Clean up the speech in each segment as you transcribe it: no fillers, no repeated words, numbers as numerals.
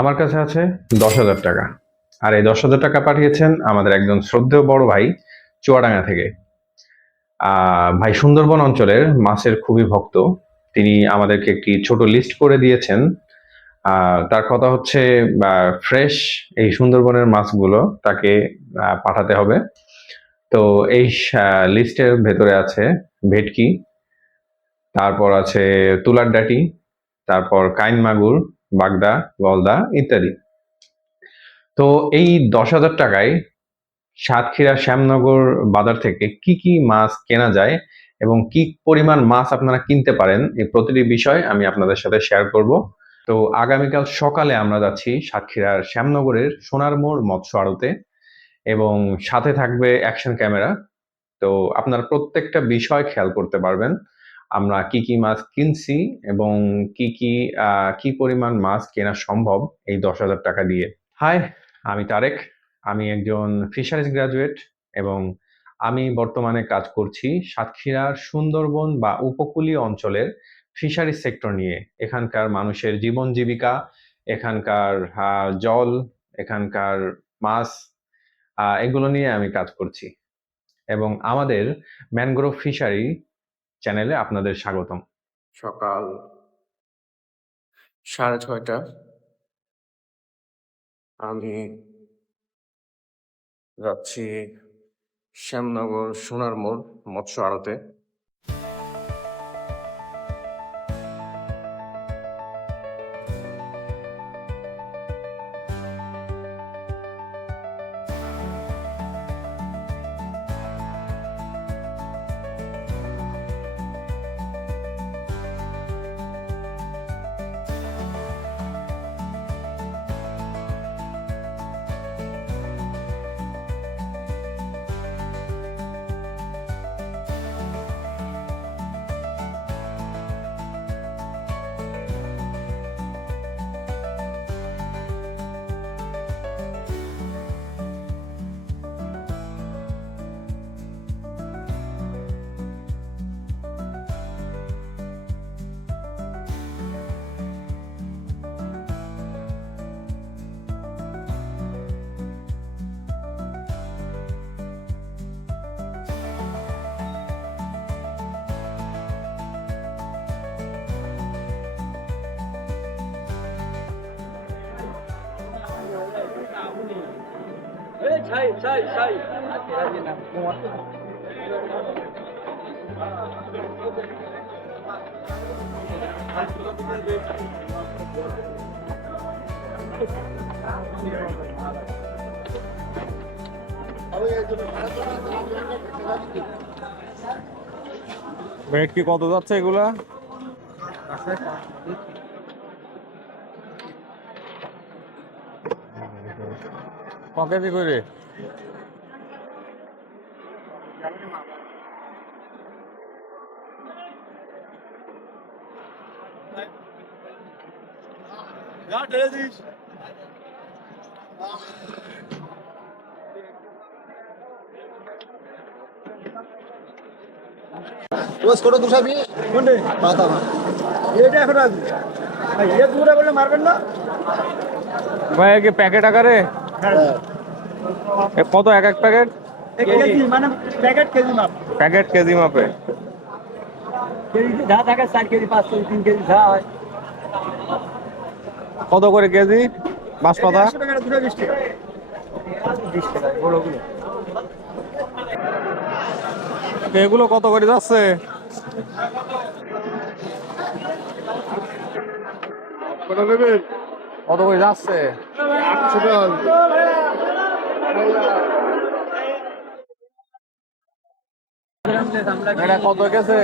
আমার কাছে আছে 10,000 টাকা। আর এই 10,000 টাকা পাঠিয়েছেন আমাদের একজন শ্রদ্ধেয় বড় ভাই চুয়াডাঙ্গা থেকে। ভাই সুন্দরবন অঞ্চলের মাছের খুবই ভক্ত। তিনি আমাদেরকে একটি ছোট লিস্ট করে দিয়েছেন। তার কথা হচ্ছে ফ্রেশ এই সুন্দরবনের মাছগুলো তাকে পাঠাতে হবে। তো এই লিস্টের ভেতরে আছে ভেটকি, তারপর আছে তুলার ডাঁটি, তারপর কাইন মাগুর, বাগদা, গলদা ইত্যাদি। তো এই 10,000 টাকায় সাতক্ষীরা শ্যামনগর বাজার থেকে কি কি মাছ কেনা যায় এবং কি পরিমাণ মাছ আপনারা কিনতে পারেন, এই প্রতিটি বিষয় আমি আপনাদের সাথে শেয়ার করব। তো আগামীকাল সকালে আমরা যাচ্ছি সাতক্ষীরার শ্যামনগরের সোনার মোড় মৎস্য আড়তে, এবং সাথে থাকবে অ্যাকশন ক্যামেরা। তো আপনারা প্রত্যেকটা বিষয় খেয়াল করতে পারবেন আমরা কি কি মাছ কিনছি এবং কি পরিমাণ মাছ কেনা সম্ভব এই 10,000 টাকা দিয়ে। হাই, আমি তারেক। আমি একজন ফিশারিজ গ্রাজুয়েট এবং আমি বর্তমানে কাজ করছি সাতক্ষীরার সুন্দরবন বা উপকূলীয় অঞ্চলের ফিশারিজ সেক্টর নিয়ে। এখানকার মানুষের জীবন জীবিকা, এখানকার জল, এখানকার মাছ, এগুলো নিয়ে আমি কাজ করছি। এবং আমাদের ম্যানগ্রোভ ফিশারি চ্যানেলে আপনাদের স্বাগতম। সকাল 6:30 আমি যাচ্ছি শ্যামনগর সোনার মোড় মৎস্য আড়তে। ভেটকি কত যাচ্ছে এগুলা? ক কেজি করে? रोज करो दूसरा भी কোনটা পাতা না এটা এখন আসবে ভাই এ দূরে বলে মারবেন না ভাই কি প্যাকেট আকারে? কত এক এক প্যাকেট? কেজি মানে প্যাকেট কেজি মাপ, প্যাকেট কেজি মাপে। কেজি যা থাকে 4 কেজি 5 কেজি 3 কেজি যা হয়। কত করে কেজি বাঁশ পাতা? 100 টাকা দুটো 20 টাকা 20 টাকা বড়গুলো। এগুলো কত করে যাচ্ছে? কত নেবেন? কত করে যাচ্ছে? 800 টাকা। এটা কত গেছে?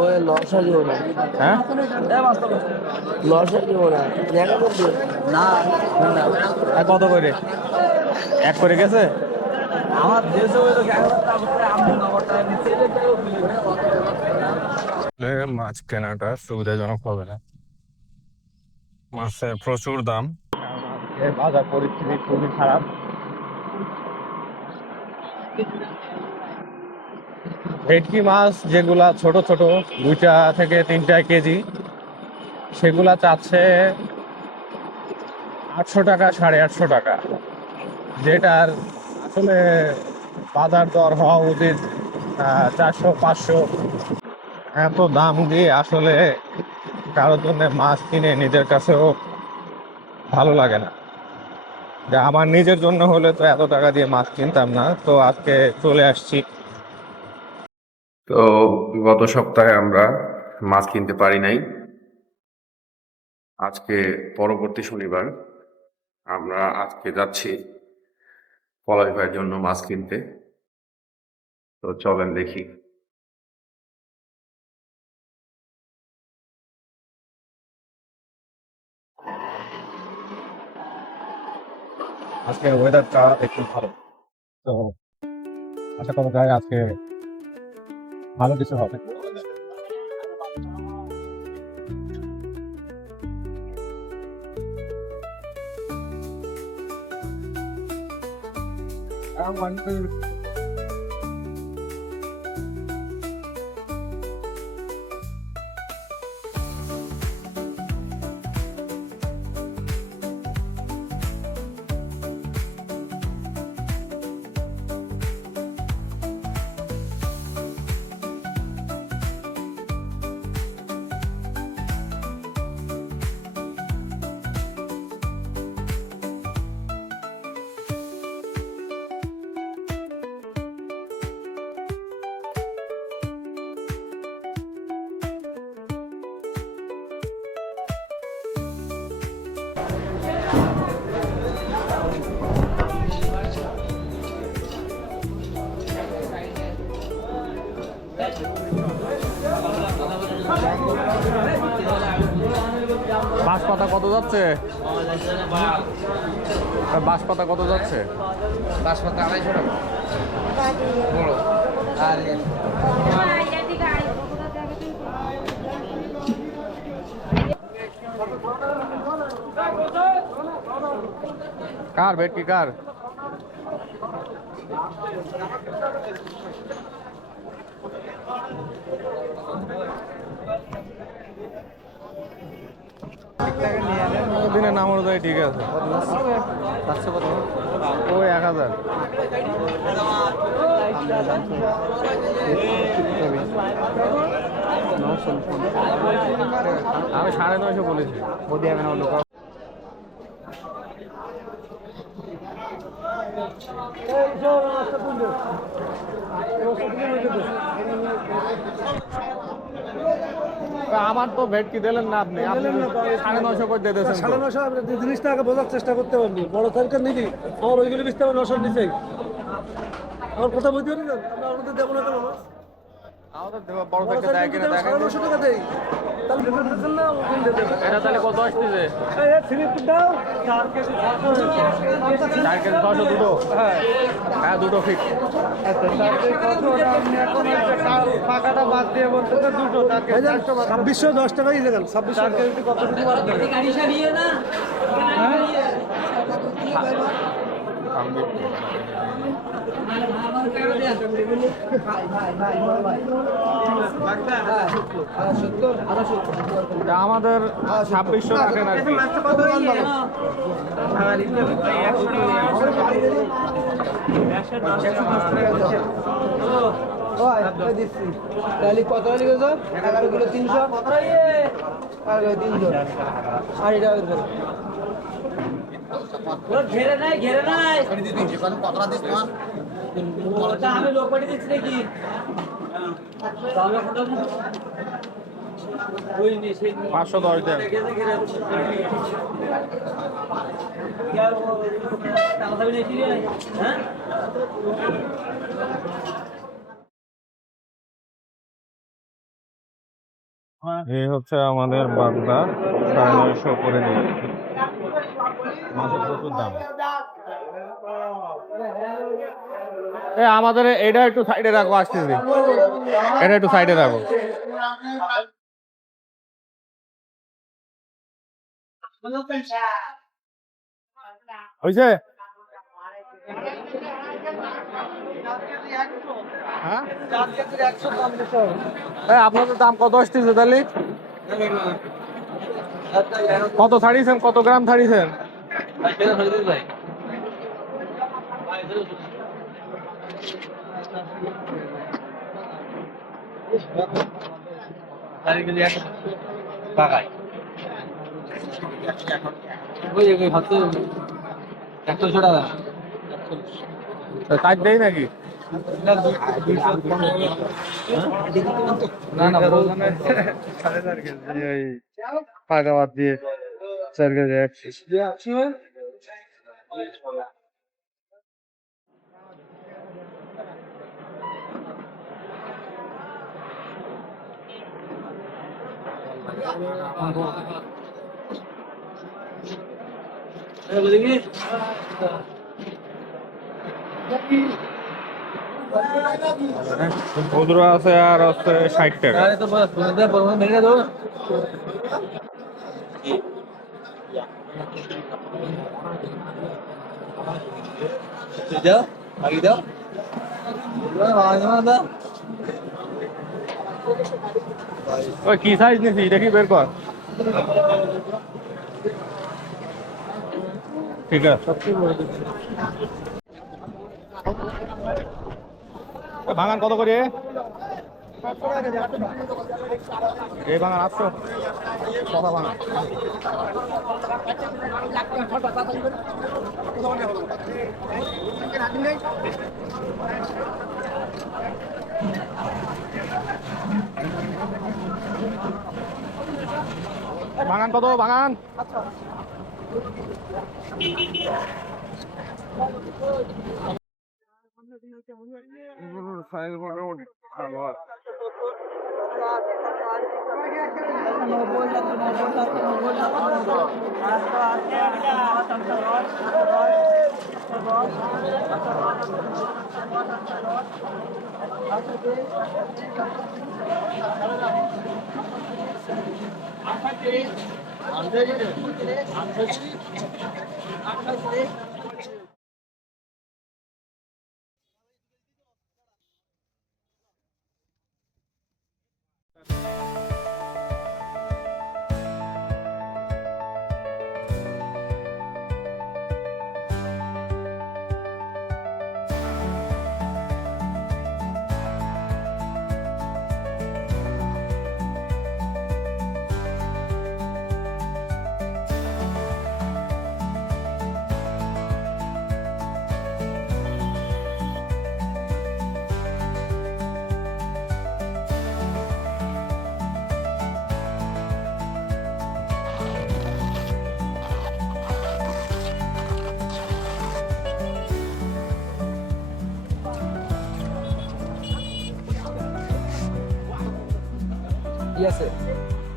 ওই লস হয়ে যাবে না। হ্যাঁ, লস হয়ে যাবে না। জায়গা করবে না আর কত করে এক করে গেছে? আমার দেশে ওই তো গ্যাংলারটা করে আমি নগরটা নিচে মাছ কেনাটা সুবিধাজনক হবে না, মাছের প্রচুর দাম। বাজার পরিস্থিতি খুবই খারাপ। ভেটকি মাছ যেগুলা ছোট ছোট 2 থেকে 3 কেজি, সেগুলা চাচ্ছে 800 টাকা 850 টাকা, যেটার আসলে বাজার দর হওয়া উচিত 400 500। এত দাম দিয়ে আসলে কারোর জন্য মাছ কিনে নিজের কাছেও ভালো লাগে না। যে আমার নিজের জন্য হলে তো এত টাকা দিয়ে মাছ কিনতাম না। তো আজকে চলে আসছি। তো গত সপ্তাহে আমরা মাছ কিনতে পারি নাই। আজকে পরবর্তী শনিবার আমরা আজকে যাচ্ছি পলাশ ভাইয়ের জন্য মাছ কিনতে। তো চলেন দেখি। আজকে ওয়েদারটা একটু ভালো, তো আশা করা যায় আজকে ভালো কিছু হবে। বাঁশপাতা কত যাচ্ছে? বাঁশপাতা কত যাচ্ছে? বাঁশপাতা 250 টাকা বড়। আর কার ভেটকি কার? দিনের নাম অনুযায়ী ঠিক আছে। ওই 1000। আমি 950 বলেছি। আমার তো ভেটকি দিলেন না আপনি, আপনি 950 করে দিয়ে দিয়েছেন। 950 জিনিসটা আগে বোঝার চেষ্টা করতে পারবি। বড় তরকার নাকি আমার ওইগুলো বেচতে হবে 900 নিচে। আমার কথা বুঝতে পারি না, আমরা আমাদের দেবো না কেন মাছ? আমাদের বড় থেকে দেয় কিনা দেখেন। 950 টাকা দেই, তাহলে দেখেন না ওখানে দেবে। এটা তাহলে কত আসতেছে? এই 3 দাও 4 কেজি 4 কেজি 600 দুটো। হ্যাঁ দুটো ফিট। আচ্ছা 4 কেজি কত? আপনি এখন টাকাটা বাদ দিয়ে বলতে তো দুটো 2610 টাকাই দেন। 2600 কেজি কত কিছু বাদ দেবে? গাড়ি চালিয়ে না আমাদের 2600 রাখেন আর কি। তাহলে কত লিখেছ? 11 কিলো 300 আর 300 60 টাকা করে। ঘেরে নাই কতটা দিস না? আমি লোক পাঠিয়ে দিচ্ছি নাকি? ওই নি সেই 510 দেন। হ্যাঁ এই হচ্ছে আমাদের বাগদা 950 করে নিয়ে মাছের প্রচুর দাম। আমাদের এটা একটু সাইডে রাখো, আসতেছি। এটা একটু সাইডে রাখো। হয়েছে? আপনাদের দাম কত আসতেছে তাহলে? কত ছাড়িয়েছেন? কত গ্রাম ছাড়িয়েছেন? কাজ দেয় নাকি? না না সাড়ে 4 কেজি ওই পাকা বাদ দিয়ে 4 কেজি একশো। খুচরো আছে আর হচ্ছে 60 টাকা। ওই কি সাইজ নিছি দেখি বের কর। ঠিক আছে ভাঙান কত করে? এই ভাঙান 800 কথা ভাঙান। ভাঙান কত ভাঙান?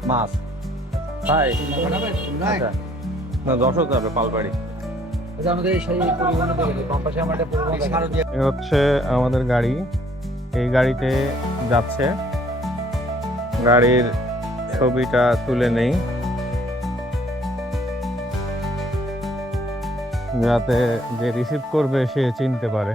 মাছ তাই না 10 যাবে পালবাড়ি। এ হচ্ছে আমাদের গাড়ি, এই গাড়িতে যাচ্ছে। গাড়ির ছবিটা তুলে নেই যাতে যে রিসিভ করবে সে চিনতে পারে।